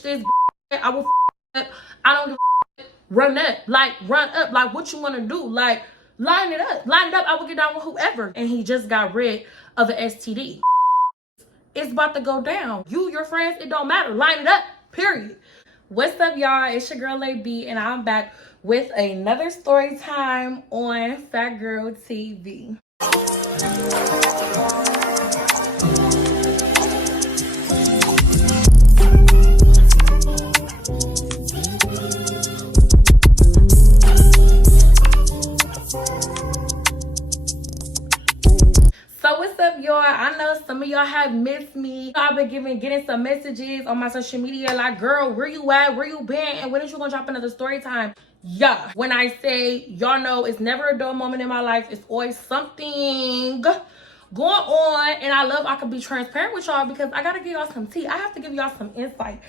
this, I will up. I don't give a run up. Like, run up. Like, what you want to do? Like, line it up. Line it up. I will get down with whoever. And he just got rid of an STD. It's about to go down. You, your friends, it don't matter. Line it up. Period. What's up, y'all? It's your girl LAYB, and I'm back with another story time on Fat Girl TV. So what's up, y'all? I know some of y'all have missed me. I've been getting some messages on my social media like, girl, where you at? Where you been? And when is you gonna drop another story time? Yeah, when I say, y'all know it's never a dull moment in my life. It's always something going on, and I can be transparent with y'all because I gotta give y'all some tea. I have to give y'all some insight.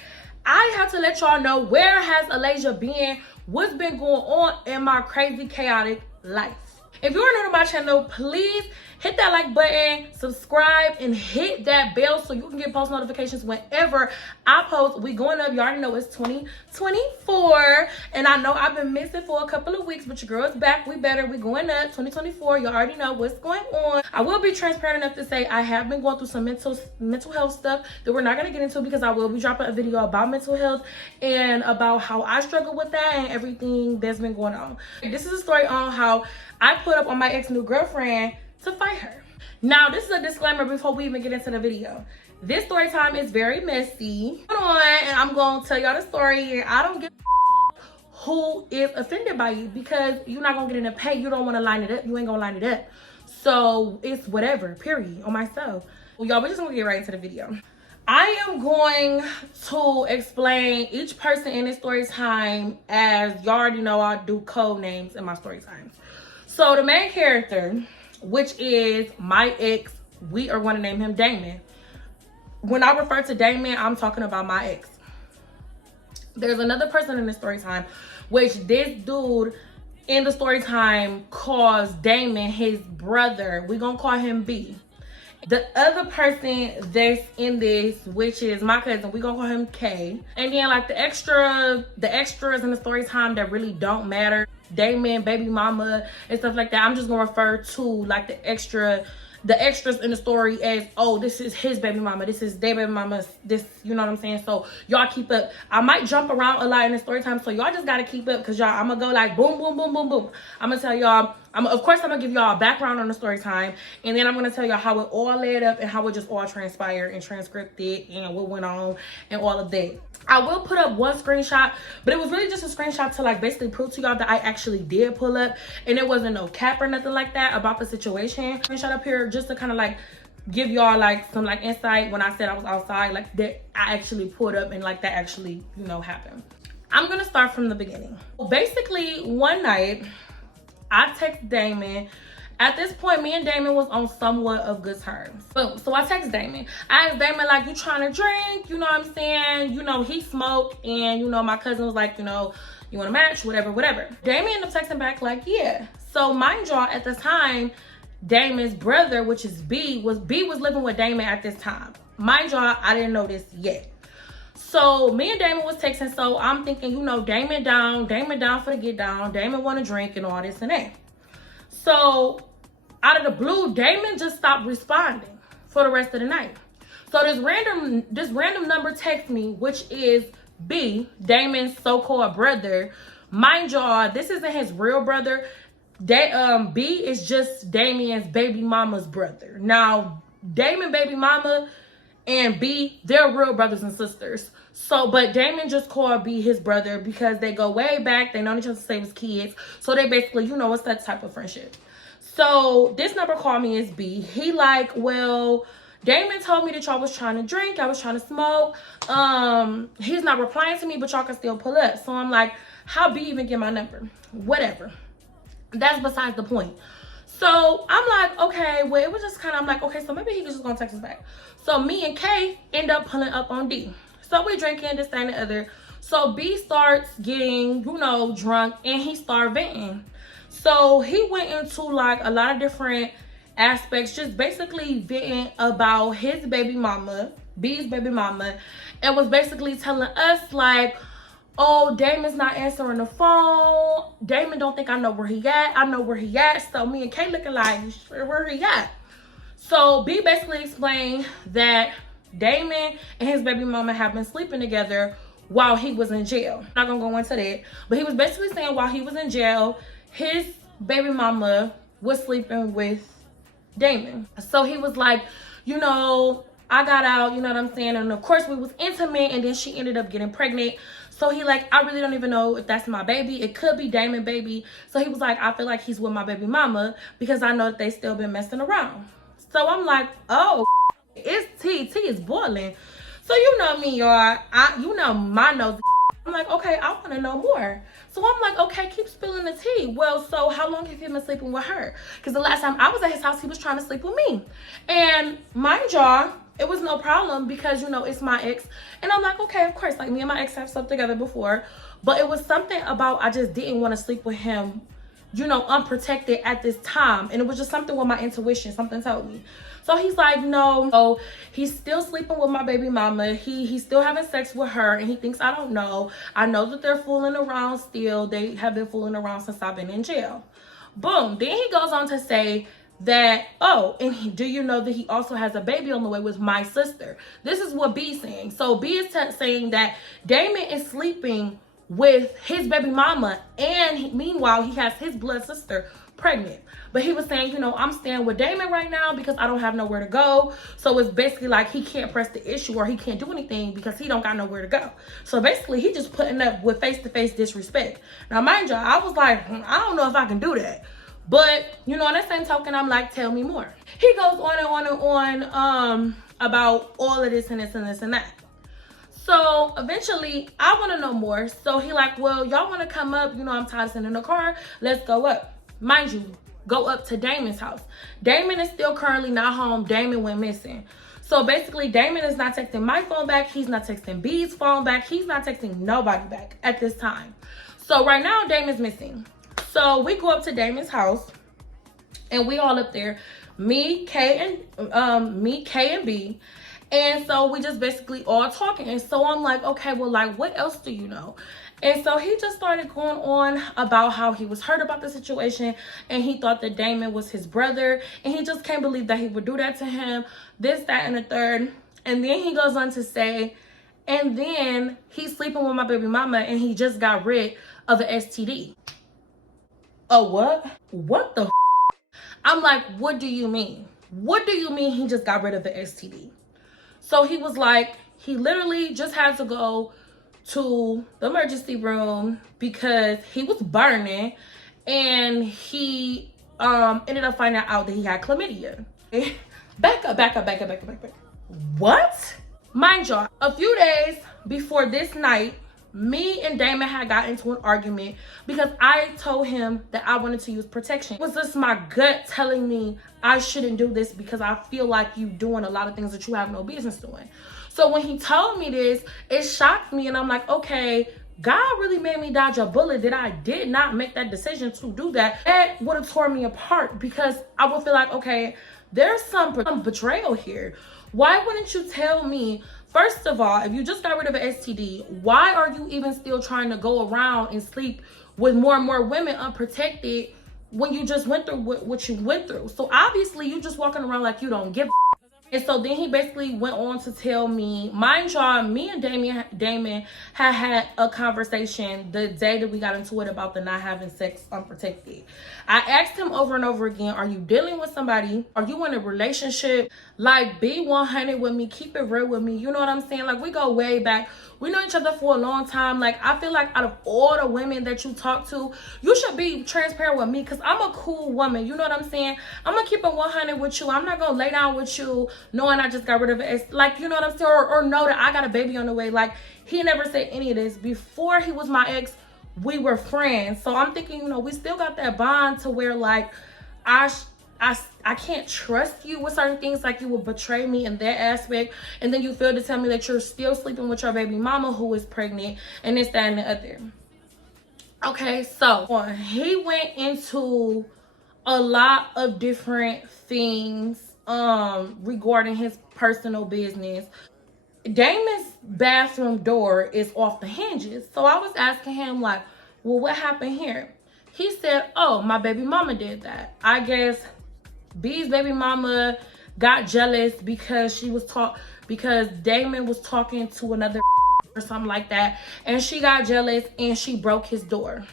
I have to let y'all know where has Elijah been, what's been going on in my crazy, chaotic life. If you're new to my channel, please hit that like button, subscribe, and hit that bell so you can get post notifications whenever I post. We going up. You already know it's 2024. And I know I've been missing for a couple of weeks, but your girl is back. We better. We going up. 2024. You already know what's going on. I will be transparent enough to say I have been going through some mental health stuff that we're not going to get into because I will be dropping a video about mental health and about how I struggle with that and everything that's been going on. This is a story on how I put up on my ex-new girlfriend to fight her. Now, this is a disclaimer before we even get into the video. This story time is very messy. Hold on, and I'm gonna tell y'all the story. And I don't give a who is offended by you because you're not gonna get in a pay. You don't want to line it up. You ain't gonna line it up. So it's whatever. Period. On myself. Well, y'all, we're just gonna get right into the video. I am going to explain each person in this story time as y'all already know I do code names in my story times. So the main character, which is my ex, we are going to name him Damon. When I refer to Damon, I'm talking about my ex. There's another person in the story time, which this dude in the story time calls Damon his brother. We're going to call him B. The other person that's in this, which is my cousin, we're gonna call him K. And then like the extras in the story time that really don't matter, Damon, baby mama, and stuff like that, I'm just gonna refer to like the extras in the story as, oh, this is his baby mama, this is their baby mama, this, you know what I'm saying? So y'all keep up. I might jump around a lot in the story time, so y'all just gotta keep up because y'all, I'm gonna go like boom, boom, boom, boom, boom. I'm gonna tell y'all, of course I'm gonna give y'all a background on the story time, and then I'm gonna tell y'all how it all led up and how it just all transpired and transcripted and what went on and all of that. I will put up one screenshot, but it was really just a screenshot to like basically prove to y'all that I actually did pull up and it wasn't no cap or nothing like that about the situation. Screenshot up here just to kind of like give y'all like some like insight when I said I was outside, like that I actually pulled up and like that actually, you know, happened. I'm gonna start from the beginning. Basically, one night I text Damon. At this point, me and Damon was on somewhat of good terms. Boom. So I text Damon. I asked Damon, like, you trying to drink? You know what I'm saying? You know, he smoked. And, you know, my cousin was like, you know, you want to match? Whatever, whatever. Damon ended up texting back like, yeah. So mind y'all, at the time, Damon's brother, which is B was living with Damon at this time. Mind y'all, I didn't know this yet. So me and Damon was texting. So I'm thinking, you know, Damon down for the get down. Damon want to drink and all this and that. So out of the blue, Damon just stopped responding for the rest of the night. So this random number texts me, which is B, Damon's so-called brother. Mind y'all, this isn't his real brother. B is just Damien's baby mama's brother. Now, Damon baby mama and B, they're real brothers and sisters. So, but Damon just called B his brother because they go way back. They know each other since they was kids. So they basically, you know, it's that type of friendship. So this number called me as B. He like, well, Damon told me that y'all was trying to drink. I was trying to smoke. He's not replying to me, but y'all can still pull up. So I'm like, how B even get my number? Whatever. That's besides the point. So I'm like, okay, well, it was just kind of, I'm like, okay, so maybe he was just gonna text us back. So me and K end up pulling up on D. So we drinking this, that, and the other. So B starts getting, you know, drunk and he started venting. So he went into like a lot of different aspects, just basically venting about his baby mama B's baby mama, and was basically telling us like, oh, Damon's not answering the phone. Damon don't think I know where he at. I know where he at. So me and Kay looking like, where he at? So B basically explained that Damon and his baby mama have been sleeping together while he was in jail. I'm not gonna go into that, but he was basically saying while he was in jail, his baby mama was sleeping with Damon. So he was like, you know, I got out, you know what I'm saying? And of course we was intimate, and then she ended up getting pregnant. So he like, I really don't even know if that's my baby. It could be Damon baby. So he was like, I feel like he's with my baby mama because I know that they still been messing around. So I'm like, oh, it's tea. Tea is boiling. So you know me, y'all. You know my nose. I'm like, okay, I want to know more. So I'm like, okay, keep spilling the tea. Well, so how long have you been sleeping with her? Because the last time I was at his house, he was trying to sleep with me. And mind y'all, it was no problem because, you know, it's my ex. And I'm like, okay, of course, like me and my ex have slept together before. But it was something about I just didn't want to sleep with him, you know, unprotected at this time. And it was just something with my intuition. Something told me. So he's like, no. So he's still sleeping with my baby mama. He's still having sex with her. And he thinks I don't know. I know that they're fooling around still. They have been fooling around since I've been in jail. Boom. Then he goes on to say that, oh, and do you know that he also has a baby on the way with my sister? This is what B's saying. So B is saying that Damon is sleeping with his baby mama, and meanwhile he has his blood sister pregnant. But he was saying, you know, I'm staying with Damon right now because I don't have nowhere to go. So it's basically like he can't press the issue or he can't do anything because he don't got nowhere to go. So basically he just putting up with face-to-face disrespect. Now mind you, I was like, I don't know if I can do that. But, you know, on that same token, I'm like, tell me more. He goes on and on and on about all of this and this and this and that. So eventually, I want to know more. So he like, well, y'all want to come up? You know, I'm tired of sitting in the car. Let's go up. Mind you, go up to Damon's house. Damon is still currently not home. Damon went missing. So basically, Damon is not texting my phone back. He's not texting B's phone back. He's not texting nobody back at this time. So right now, Damon's missing. So we go up to Damon's house, and we all up there, me, K, and B. And so we just basically all talking. And so I'm like, okay, well, like, what else do you know? And so he just started going on about how he was hurt about the situation, and he thought that Damon was his brother, and he just can't believe that he would do that to him, this, that, and the third. And then he goes on to say, and then he's sleeping with my baby mama, and he just got rid of an STD. Oh, what? What the? I'm like, what do you mean? What do you mean he just got rid of the STD? So he was like, he literally just had to go to the emergency room because he was burning, and he ended up finding out that he had chlamydia. Back up. What? Mind y'all, a few days before this night, me and Damon had got into an argument because I told him that I wanted to use protection. It was just my gut telling me I shouldn't do this because I feel like you doing a lot of things that you have no business doing. So when he told me this, it shocked me, and I'm like, okay, God really made me dodge a bullet that I did not make that decision to do that. That would have torn me apart because I would feel like, okay, there's some betrayal here. Why wouldn't you tell me? First of all, if you just got rid of an STD, why are you even still trying to go around and sleep with more and more women unprotected when you just went through what you went through? So obviously you just walking around like you don't give a. And so then he basically went on to tell me, mind y'all, me and Damon had a conversation the day that we got into it about the not having sex unprotected. I asked him over and over again, are you dealing with somebody? Are you in a relationship? Like, be 100 with me, keep it real with me. You know what I'm saying? Like, we go way back. We know each other for a long time. Like, I feel like out of all the women that you talk to, you should be transparent with me because I'm a cool woman. You know what I'm saying? I'm going to keep it 100 with you. I'm not going to lay down with you knowing I just got rid of it. Like, you know what I'm saying? Or know that I got a baby on the way. Like, he never said any of this. Before he was my ex, we were friends. So I'm thinking, you know, we still got that bond to where, like, I can't trust you with certain things, like you will betray me in that aspect, and then you fail to tell me that you're still sleeping with your baby mama who is pregnant, and this, that, and the other. Okay, so he went into a lot of different things regarding his personal business. Damon's bathroom door is off the hinges. So I was asking him like, well, what happened here? He said, oh, my baby mama did that. I guess B's baby mama got jealous because because Damon was talking to another or something like that, and she got jealous and she broke his door.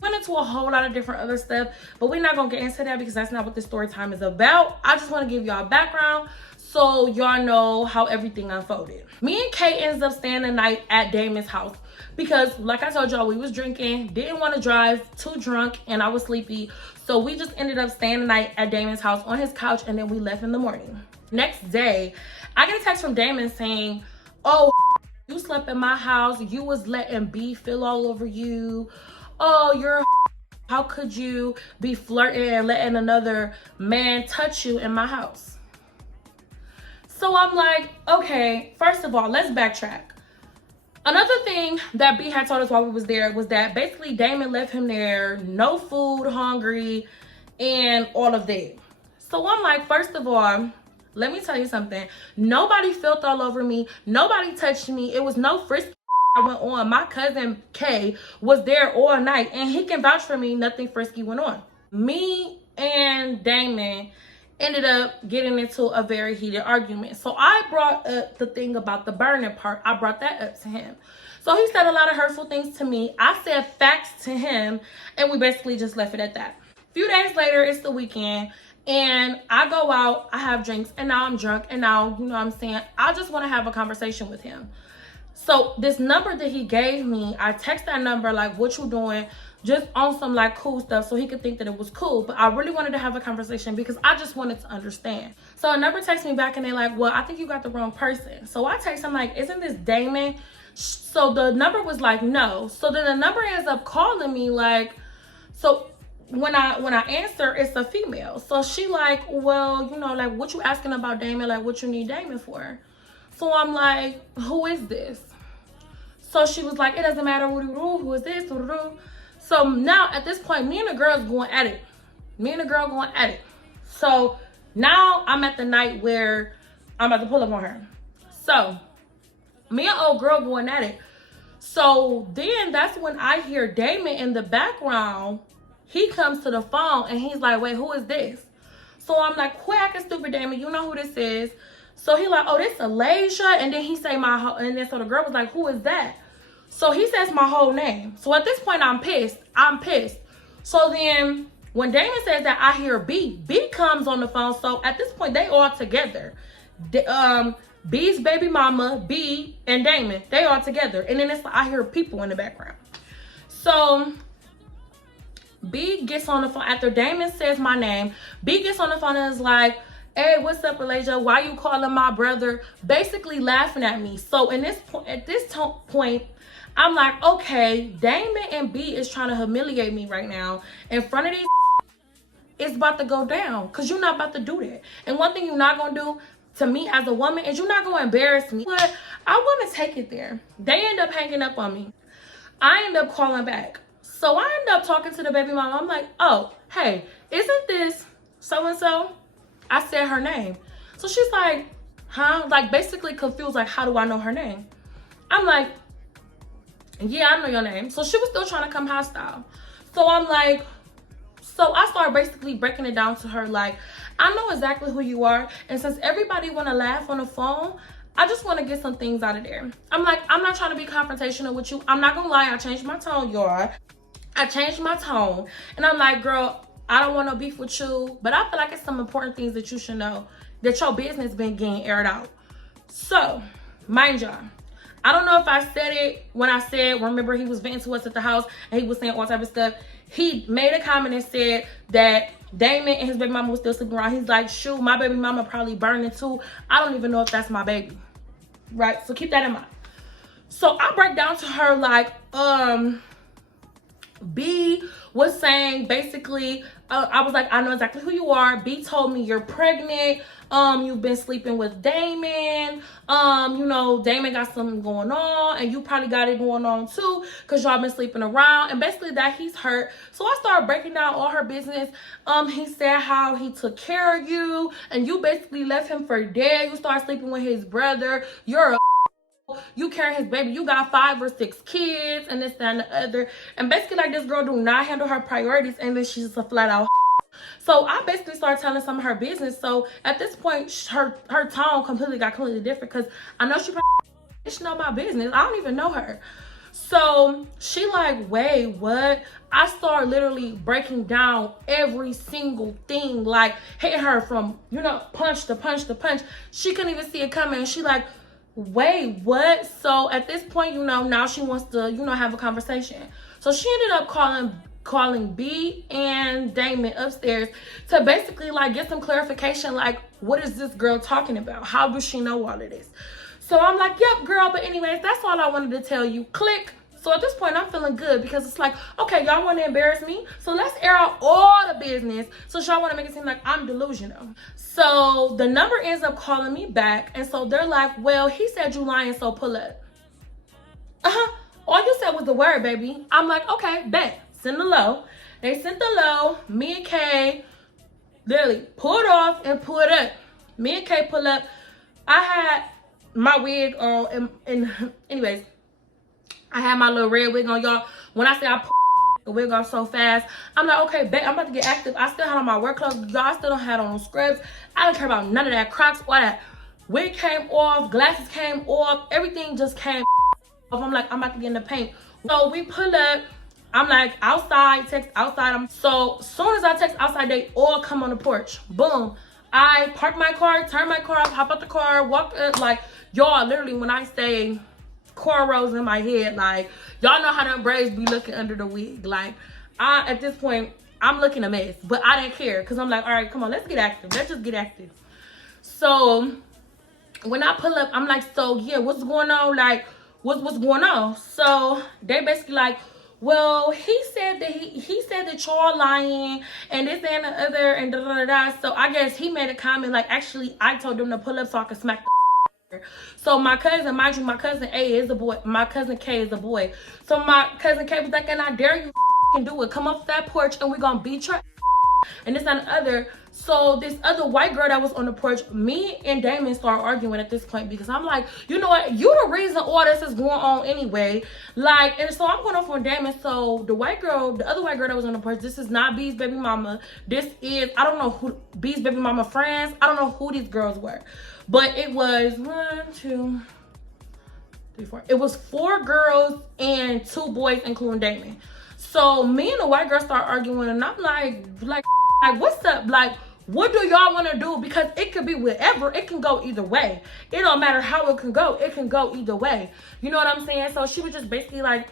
Went into a whole lot of different other stuff, but we're not gonna get into that because that's not what this story time is about. I just want to give y'all a background so y'all know how everything unfolded. Me and Kay ends up staying the night at Damon's house because, like I told y'all, we was drinking, didn't want to drive, too drunk, and I was sleepy. So we just ended up staying the night at Damon's house on his couch, and then we left in the morning. Next day, I get a text from Damon saying, oh, you slept in my house, you was letting B feel all over you. Oh, you're a how could you be flirting and letting another man touch you in my house? So I'm like, okay, first of all, let's backtrack. Another thing that B had told us while we was there was that basically Damon left him there, no food, hungry, and all of that. So I'm like, first of all, let me tell you something. Nobody felt all over me. Nobody touched me. It was no frisky I went on. My cousin Kay was there all night, and he can vouch for me. Nothing frisky went on. Me and Damon ended up getting into a very heated argument. So I brought up the thing about the burning part. I brought that up to him. So he said a lot of hurtful things to me. I said facts to him, and we basically just left it at that. A few days later, it's the weekend, and I go out, I have drinks, and now I'm drunk, and now, you know what I'm saying, I just want to have a conversation with him. So this number that he gave me, I text that number like, what you doing? Just on some like cool stuff so he could think that it was cool. But I really wanted to have a conversation because I just wanted to understand. So a number texts me back and they're like, well, I think you got the wrong person. So I text him like, isn't this Damon? So the number was like, no. So then the number ends up calling me like, so when I answer, it's a female. So she like, well, you know, like what you asking about Damon? Like what you need Damon for? So I'm like, who is this? So she was like, it doesn't matter who is this? So now at this point, me and the girl's going at it. So now I'm at the night where I'm about to pull up on her. So me and old girl going at it. So then that's when I hear Damon in the background. He comes to the phone and he's like, wait, who is this? So I'm like, quit acting stupid, Damon. You know who this is. So he like, oh, this Alasia. And then he say and then so the girl was like, who is that? So he says my whole name. So at this point, I'm pissed. So then when Damon says that, I hear B. B comes on the phone. So at this point, they all together. B's baby mama, B, and Damon, they all together. And then it's like, I hear people in the background. So B gets on the phone. After Damon says my name, B gets on the phone and is like, hey, what's up, Elijah? Why you calling my brother? Basically laughing at me. So at this point, I'm like, okay, Damon and B is trying to humiliate me right now in front of these. It's about to go down because you're not about to do that. And one thing you're not going to do to me as a woman is you're not going to embarrass me. But I want to take it there. They end up hanging up on me. I end up calling back. So I end up talking to the baby mama. I'm like, oh, hey, isn't this so-and-so? I said her name. So she's like, huh? Like basically confused, like, how do I know her name? I'm like, yeah, I know your name. So she was still trying to come hostile. So I'm like, so I started basically breaking it down to her like, I know exactly who you are. And since everybody want to laugh on the phone, I just want to get some things out of there. I'm like, I'm not trying to be confrontational with you. I'm not going to lie. I changed my tone, y'all. I changed my tone. And I'm like, girl, I don't want no beef with you, but I feel like it's some important things that you should know that your business been getting aired out. So, mind y'all, I don't know if I said it when I said, remember he was venting to us at the house and he was saying all type of stuff. He made a comment and said that Damon and his baby mama was still sleeping around. He's like, shoot, my baby mama probably burning too. I don't even know if that's my baby. Right? So keep that in mind. So I break down to her like, B was saying basically, I was like, I know exactly who you are. B told me you're pregnant. You've been sleeping with Damon. You know, Damon got something going on and you probably got it going on too because y'all been sleeping around. And basically that he's hurt. So I started breaking down all her business. He said how he took care of you and you basically left him for dead. You started sleeping with his brother. You're a You carrying his baby, you got 5 or 6 kids, and this, that, and the other. And basically, like, this girl do not handle her priorities, and then she's just a flat out. So I basically started telling some of her business. So at this point, her tone got completely different, because I know she know my business. I don't even know her. So she like, wait, what? I started literally breaking down every single thing, like hitting her from, you know, punch to punch to punch. She couldn't even see it coming. She like, wait, what? So at this point, you know, now she wants to, you know, have a conversation. So she ended up calling B and Damon upstairs to basically like get some clarification, like, what is this girl talking about? How does she know all of this? So I'm like, yep, girl, but anyways, that's all I wanted to tell you. Click. So at this point, I'm feeling good, because it's like, okay, y'all want to embarrass me, so let's air out all the business. So y'all want to make it seem like I'm delusional. So the number ends up calling me back, and so they're like, well, he said you lying, so pull up. All you said was the word, baby. I'm like, okay, bet. Send the low. They sent the low. Me and Kay literally pulled off and pulled up. Me and Kay pull up. I had my wig on, and anyways, I had my little red wig on, y'all. When I say I pulled the wig off so fast, I'm like, okay, bet, I'm about to get active. I still had on my work clothes, y'all. I still don't have on scrubs. I don't care about none of that. Crocs, all that. Wig came off, glasses came off, everything just came off. I'm like, I'm about to get in the paint. So we pull up. I'm like, outside, text outside. So soon as I text outside, they all come on the porch. Boom. I park my car, turn my car off, hop out the car, walk up. Like, y'all, literally, when I say cornrows in my head, like, y'all know how them braids be looking under the wig. Like, at this point, I'm looking a mess, but I didn't care, because I'm like, all right, come on, let's get active. Let's just get active. So when I pull up, I'm like, so yeah, what's going on? Like, what's going on? So they basically like, well, he said that he said that y'all lying and this and the other and da da da da. So I guess he made a comment like, actually, I told them to pull up so I could smack the. So my cousin, mind you, my cousin A is a boy, my cousin K is a boy. So my cousin K was like, and I dare you can do it. Come up that porch and we're gonna beat your and this and the other. So this other white girl that was on the porch, me and Damon started arguing at this point, because I'm like, you know what, you the reason all this is going on anyway. Like, and so I'm going off on Damon. So the white girl, the other white girl that was on the porch, this is not B's baby mama. This is, I don't know who B's baby mama friends. I don't know who these girls were, but it was 1, 2, 3, 4. It was 4 girls and 2 boys, including Damon. So me and the white girl start arguing, and I'm like, what's up? Like, what do y'all want to do? Because it could be whatever. It can go either way. It don't matter how it can go. It can go either way. You know what I'm saying? So she was just basically like,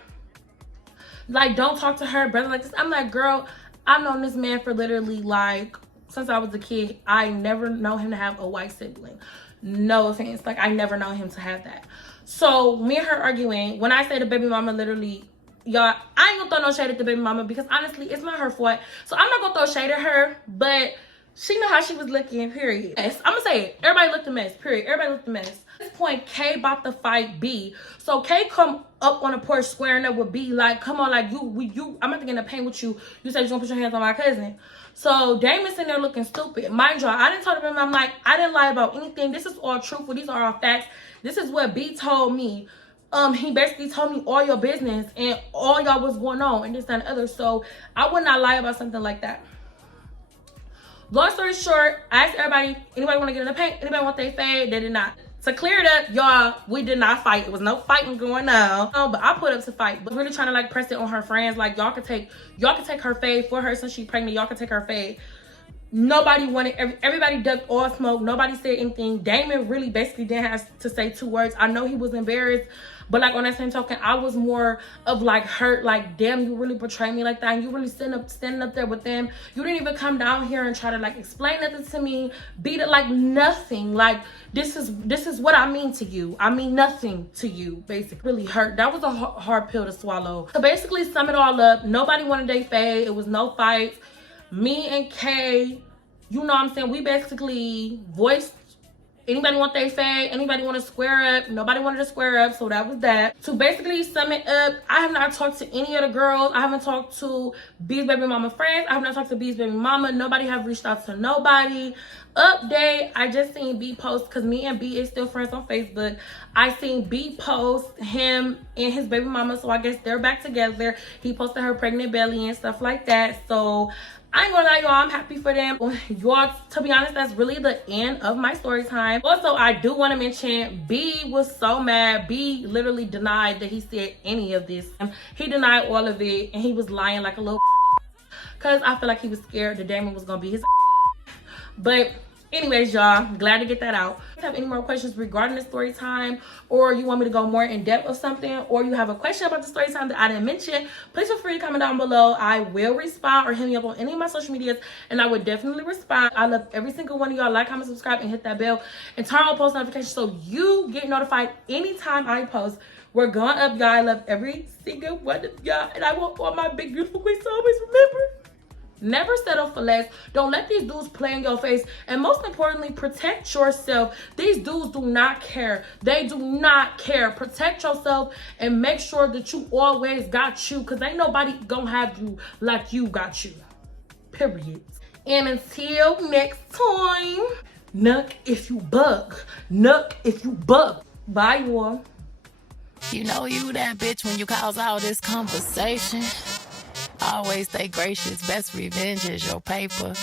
don't talk to her brother like this. I'm like, girl, I've known this man for literally like since I was a kid. I never know him to have a white sibling. No offense. Like, I never know him to have that. So me and her arguing. When I say the baby mama, literally, y'all, I ain't gonna throw no shade at the baby mama, because honestly, it's not her fault. So I'm not gonna throw shade at her, but she know how she was looking, period. I'm gonna say it. Everybody looked a mess, period. Everybody looked a mess. At this point, K about to fight B. So K come up on the porch squaring up with B, like, come on, like, you, I'm about to get in the paint with you. You said you're gonna put your hands on my cousin. So Damon's in there looking stupid. Mind you, I didn't tell them, I'm like, I didn't lie about anything. This is all truthful. These are all facts. This is what B told me. He basically told me all your business and all y'all was going on and this and the other. So I would not lie about something like that. Long story short, I asked everybody, anybody want to get in the paint? Anybody want they fade? They did not. To clear it up, y'all, we did not fight. It was no fighting going on. But I put up to fight. But really trying to like press it on her friends. Like, y'all could take her fade for her since she's pregnant. Y'all could take her fade. Nobody wanted, everybody ducked all smoke. Nobody said anything. Damon really basically didn't have to say 2 words. I know he was embarrassed, but like on that same token, I was more of like hurt, like, damn, you really betrayed me like that, and you really standing up there with them. You didn't even come down here and try to like explain nothing to me, beat it like nothing. Like, this is what I mean to you. I mean nothing to you, basically. Really hurt. That was a hard pill to swallow. So basically, sum it all up, nobody wanted their fade. It was no fights. Me and Kay, you know what I'm saying, we basically voiced Anybody want their fade? Anybody want to square up? Nobody wanted to square up, so that was that. To basically sum it up, I have not talked to any of the girls. I haven't talked to B's baby mama friends. I have not talked to B's baby mama. Nobody have reached out to nobody. Update, I just seen B post, because me and B is still friends on Facebook. I seen B post him and his baby mama, so I guess they're back together. He posted her pregnant belly and stuff like that. So I ain't gonna lie, y'all, I'm happy for them. Y'all, to be honest, that's really the end of my story time. Also, I do want to mention, B was so mad. B literally denied that he said any of this. He denied all of it, and he was lying like a little because I feel like he was scared that Damon was gonna be his. But anyways, y'all, glad to get that out. If you have any more questions regarding the story time, or you want me to go more in depth of something, or you have a question about the story time that I didn't mention, please feel free to comment down below. I will respond, or hit me up on any of my social medias, and I would definitely respond. I love every single one of y'all. Like, comment, subscribe, and hit that bell, and turn on post notifications so you get notified anytime I post. We're going up, y'all. I love every single one of y'all, and I want all my big beautiful queens to always remember, never settle for less. Don't let these dudes play in your face. And most importantly, protect yourself. These dudes do not care. They do not care. Protect yourself and make sure that you always got you, because ain't nobody gonna have you like you got you. Period. And until next time, nuck if you bug. Nuck if you bug. Bye, y'all. You know you that bitch when you cause all this conversation. Always stay gracious. Best revenge is your paper.